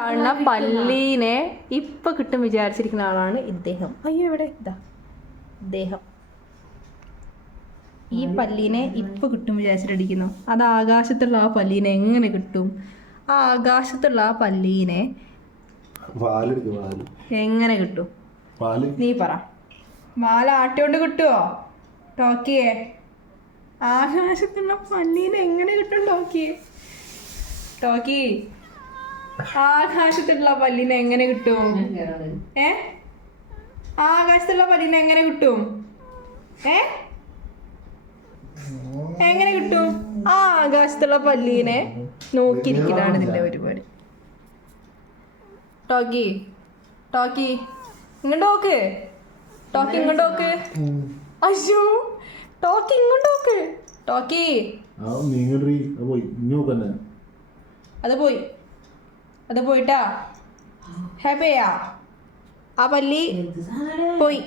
കാണുന്ന പല്ലീനെ ഇപ്പൊ കിട്ടും വിചാരിച്ചിരിക്കുന്ന ആളാണ് ഇദ്ദേഹം. അയ്യോ ഇവിടെ ഇതാ ഇദ്ദേഹം ഈ പല്ലീനെ ഇപ്പൊ കിട്ടും വിചാരിച്ചിട്ടിരിക്കുന്നു. അത് ആകാശത്തുള്ള ആ പല്ലീനെ എങ്ങനെ കിട്ടും? ആ ആകാശത്തുള്ള ആ പല്ലീനെ എങ്ങനെ കിട്ടും? നീ പറ. വാല ആട്ടിയോണ്ട് കിട്ടുവോ ടോക്കിയെ? ആകാശത്തുള്ള പല്ലീനെ എങ്ങനെ കിട്ടും ടോക്കിയെ? ടോക്കി ആകാശത്തുള്ള പല്ലിനെ എങ്ങനെ കിട്ടും? ആകാശത്തുള്ള പല്ലിനെ എങ്ങനെ കിട്ടും? എങ്ങനെ കിട്ടും? ആ ആകാശത്തുള്ള പല്ലീനെ നോക്കിയിരിക്കലാണ് നിന്റെ പരിപാടി. ടോക്കി ടോക്കി ഇങ്ങോട്ടോക്ക്. ടോക്കി ഇങ്ങോട്ടോക്ക്. അയ്യോ ടോക്കി ഇങ്ങോട്ടോക്ക്. ടോക്കി അത് പോയിട്ടാ. ഹാപ്പിയാ? ആ പല്ലി പോയി.